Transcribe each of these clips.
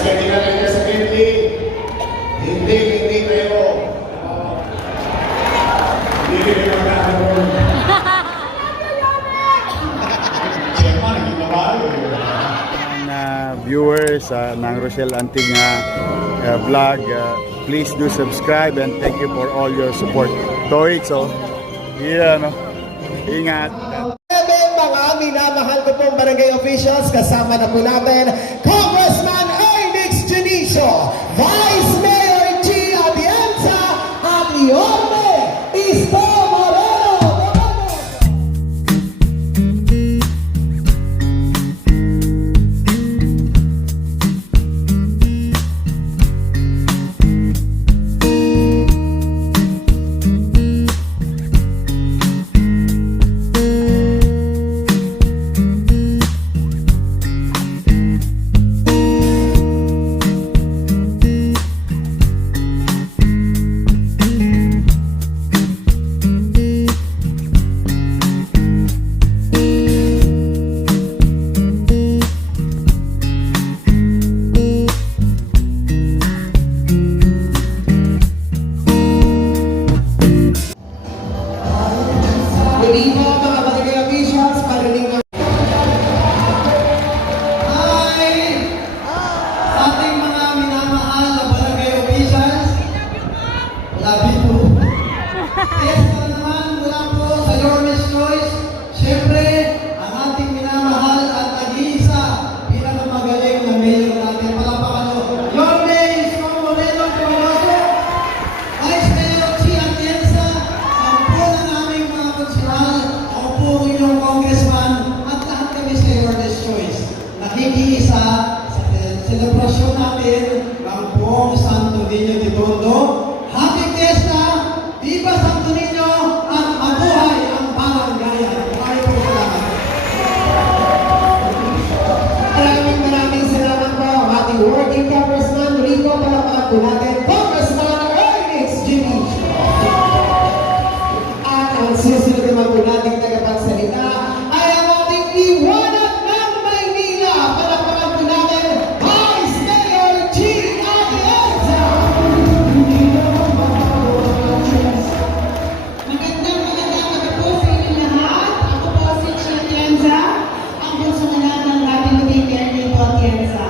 kanina kayo sa Bentley. Hindi kayo. Hindi kayo magkakaroon. Chairman, naging mabalo. Viewers ng Rochelle Antig vlog, please do subscribe and thank you for all your support. Toit, so, ingat. Mga minamahal ko pong barangay officials, kasama na po natin Congressman Ernix Junicio, Vice Mayor G. Atienza, at Yorme Isto Moreno. Hindi po mga barangay officials, parinig na. Hi! Sa ating mga minamahal na barangay officials, love you po. Yes, naman mula po sa Yorme's Choice, syempre, ang ating minamahal at nag-iisa pinakamagaling na mayor natin. Palapakan nyo. Yorme Isko Moreno Corozo, Vice Mayor G. Atienza, ang po ng aming mga konsyal, ako po ang inyong congressman, at lahat kami sa Yorme's Choice. Nakikiisa sa selebrasyon natin ang buong Santo Niño de Tondo. Happy Fiesta! Viva Santo Niño! At mabuhay ang barangayan! Maraming po salamat. Maraming salamat po ang ating working congressman. Rico, palapakan po natin, Congressman Ernix Junicio. At ang susunod naman po nating tagapagsalita ay ang ating iwanag ng Maynila. Palapakan po natin, Vice Mayor G. Atienza. Magandang gabi po sa inyo lahat. Ako po si G. Atienza, ang bunsong anak ng dating Butiki Ernesto Atienza,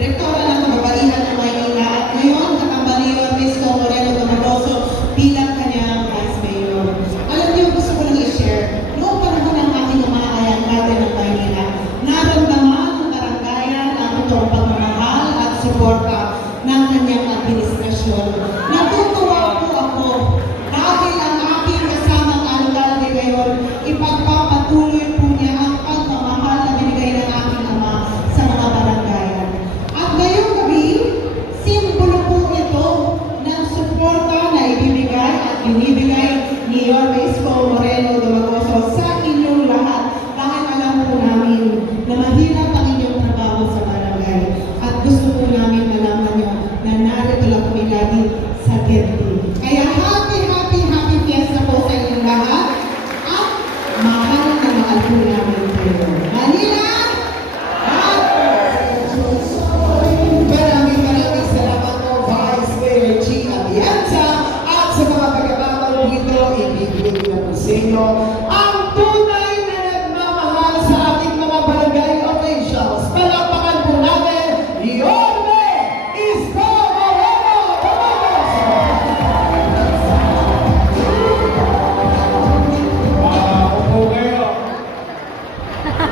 Direktora ng Kababaihan ng Maynila at ngayon Kakambaliwan Isko Moreno Corozo bilang kanyang Vice Mayor. Alam niyo, gusto ko lang i-share, noong panahon ng ating umaayang dati ng Maynila, naramdaman ng barangayan ang totoong pagmamahal at suporta ng kanyang administrasyon. Natutuwa po ako dahil ang aking kasamang alkalde ngayon, ipagpapatuloy po niya ang pagmamahal na binigay ng aking ama sa mga barangayan. At ngayong gabi, simbolo po ito ng suporta na ibibigay at binibigay ni Yorme Isko Moreno Corozo sa inyong lahat dahil alam po namin na mahirap ang inyong trabaho sa barangay at gusto po namin malaman nyo na narito lang kami natin sa Bentley. Kaya happy fiesta po sa inyong lahat at mahal na mahal po namin kayo. Manila! Maraming salamat po, Vice Mayor G. Atienza. At sa mga pagkakataon dito, ibigay ko na po sa inyo ang tunay na nagmamahal sa ating mga barangay officials. Palakpakan po natin, Yorme Isko Moreno Corozo. Upo kayo.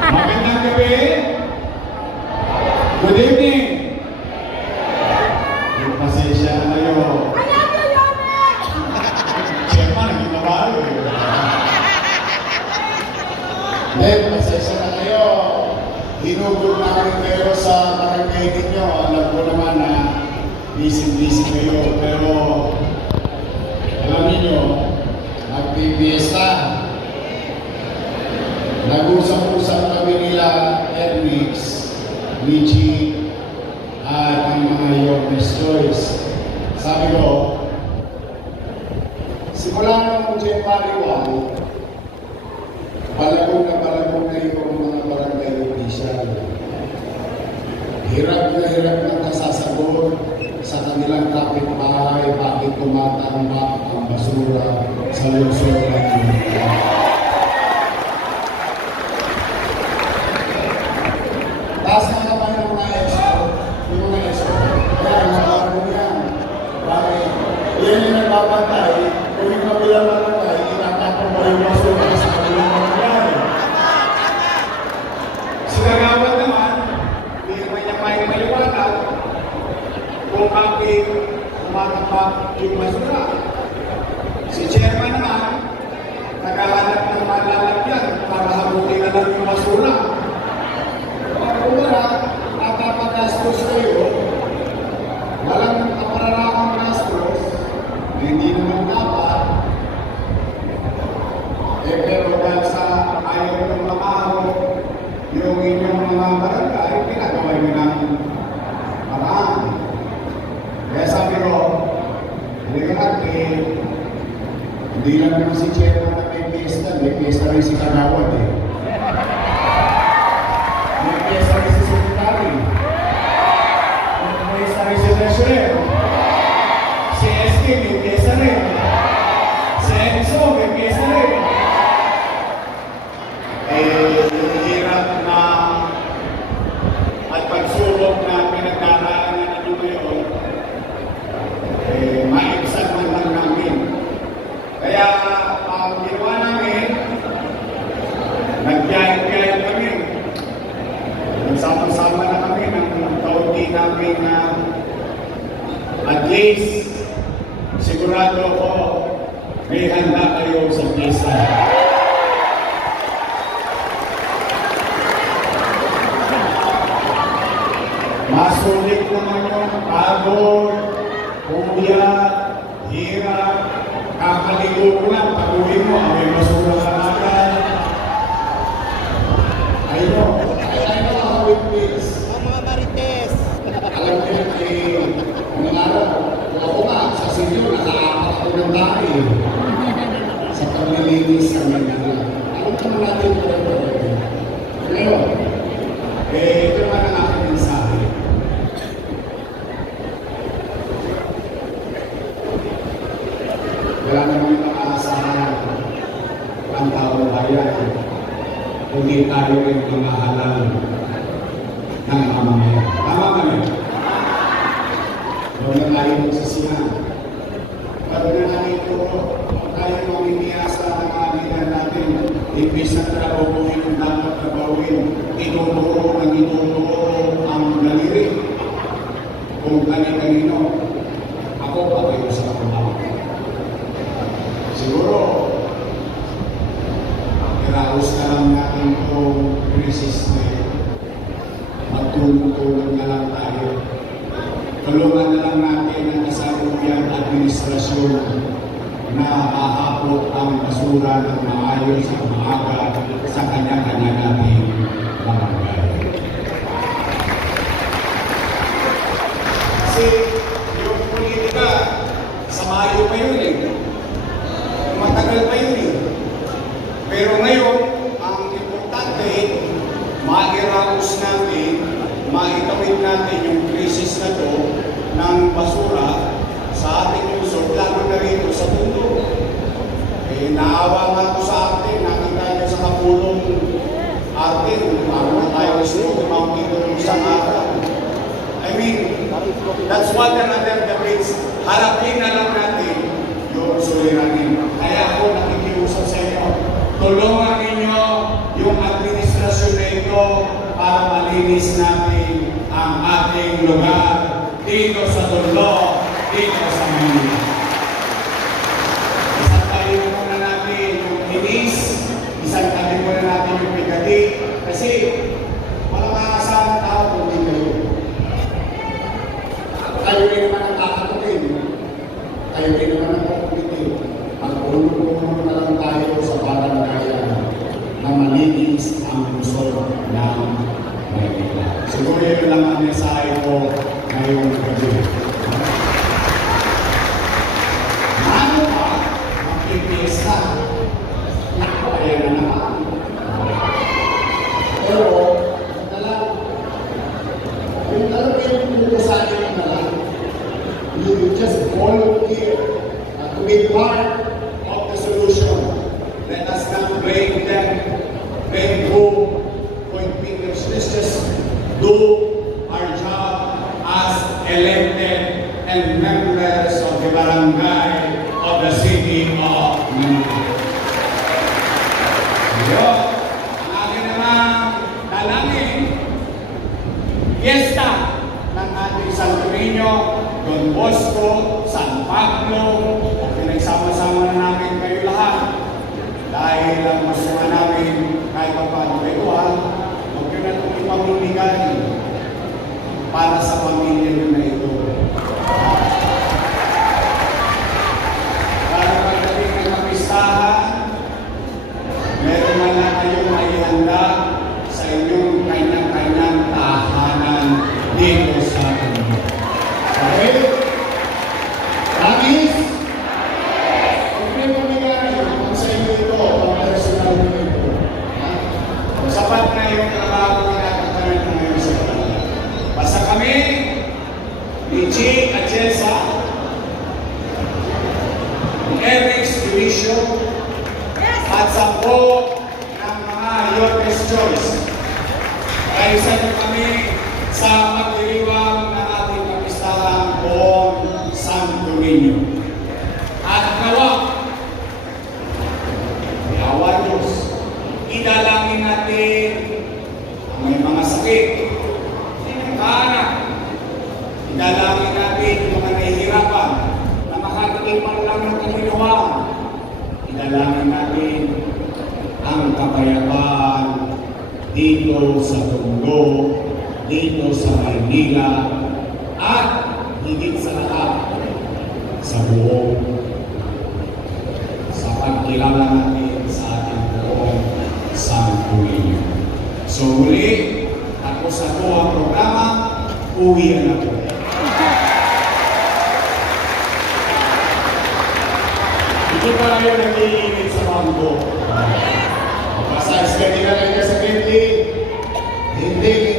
Magandang gabi. Good evening. Pasensya na kayo. Chairman, naging mabalo. Pasensya na kayo. Hinugod namin kayo sa barangay ninyo. Alam ko naman na busy kayo. Pero alam niyo, magpipiesta. Nag-usap-usap kami nila Ernix, Luigi, at ang mga Yorme's Choice. Sabi ko, simula ng January 1, palagong na yung mga barangay official. Hirap na kasasama sagot sa kanilang kapitbahay bakit tumatambak ang basura sa lungsod ng Manila. Taas na naman yung mga expo, kaya nakaroon yan. Bakit? Yan yung nagbabantay, kung yung kabilang barangay, tinatapon mo yung basura sa kanilang barangay. Si Kagawad naman, hindi naman niya maliwanag kung bakit tumatambak yung basura. Si Chairman naman, naghahanap ng malalagyan para habutin na lang yung basura. Kung wala, napapagastos kayo, walang kapararamang gastos, hindi naman dapat. Pero dahil sa ayaw ng mamaho, yung inyong mga barangay, pinagawa nyo ng paraan. Kaya sabi ko, hindi ka natin, Hindi lang naman si Chairman na may piyesta rin si Kagawad eh. May piyesta rin si Secretary. may piyesta rin si Treasurer, si SK may piyesta rin, si EXO may piyesta rin. Yung hirap na at pagsubok na pinagdaraanan natin ngayon, maibsan man lang namin. Kaya ang ginawa namin, nagbiyahe-biyahe kami. Nagsama-sama na kami ng kaunti namin na at least sigurado ko may handa kayo sa pista. Masulit naman yung pagod, puyat, hirap, kakaligo ko lang, pag-uwi mo, may basura ka agad. I know how it feels. Alam ko yun ng araw, kung ako nga, sa sinyo, nakaapat ako ng dami sa paglilinis sa Manila. Alam naman natin ito. Ngayon, Ito naman ang aking mensahe. Wala namang makaasahan ang taong bayan kundi tayo rin mamahalan ng mamamayan. Tama kami? Huwag na tayo magsisihan. Pag na natin ito, tayo mamimiyasa ng alitan natin. Ibig sa trabaho yung dapat trabawin, ituturo ang daliri. Kung kani-kanino, ako pa kayo sa kapatid. Siguro, iraos na lang natin itong crisis na ito. Magtulong-tulong na lang tayo. Tulungan na lang natin ang kasalukuyang administrasyon na mahapot ang basura ng maayos at maaga sa kanya-kanya nating barangay. Kasi yung politika, sa Mayo pa yun eh. Matagal pa yun eh. Pero ngayon, ang importante, mairaos natin, maitawid natin yung krisis na to ng basura sa ating lungsod, lalo na rito sa mundo. Naawa nga ko sa atin, nakita nyo sa kapulong atin, ano na tayo snow, mountain ng isang araw. I mean, that's water under the bridge. Harapin na lang natin yung suliranin. Kaya ako nakikiusap sa inyo, tulungan ninyo yung administrasyon na ito para malinis natin ang ating lugar dito sa Tondo, dito sa Manila. Isang tabi muna natin yung inis, isang tabi muna natin yung pigati, kasi walang makakasama tao kung di kayo. kayo rin naman ang kakatukin. Kayo rin naman ang kukulitin. Magpulong-pulong na lang tayo sa baranggayan na malinis ang lungsod ng Maynila. Siguro yun lang ang mensahe ko ngayong gabi. Ano ba? Magpipiyesta. Naku, ayan na naman. Pero, kung talagang yung puto sa akin na lang, you just volunteer to be part of the solution. Let us not blame them, blame who, point fingers. Let's just do our job as elected and members of the barangay of the city of Manila. Yun, ang aking namang dalangin, fiesta ng ating Santo Niño, Don Bosco, San Pablo, pinagsama-sama na namin kayo lahat. Dahil ang gusto nga namin kahit pa paano kayo huwag nyo na itong ipamimigay para sa pamilya nyo na ito. Para pagdating ng kapistahan, meron man na kayong maihanda sa inyong kanyang-kanyang tahanan dito sa atin. Okay? Promise? Huwag nyo pamigay kung sa inyo ito, ang personal nyo ito. Sapat na yung trabaho na nakakaroon na ngayon sa kanila. Basta kami, ni G. Atienza, ni Erix Division, at sa po ng mga York's Choice. Kaisa na kami sa magdiriwang ng ating kapistahang buong Santo Niño. At nawa, yawa Diyos, idalangin natin ang may mga sakit, anak. Idalangin natin yung mga nahihirapan na makatikim man lang ng kamiluhan. Idalangin natin ang kapayapaan dito sa Tondo, dito sa Maynila, at higit sa lahat sa buong sa pagkilala natin sa ating buong Santo Niño. So muli, tapos na po ang programa, uwi na po. Hindi pa kayo nag-iinit sa bangko. Basta, ganyan na lang ka sa hindi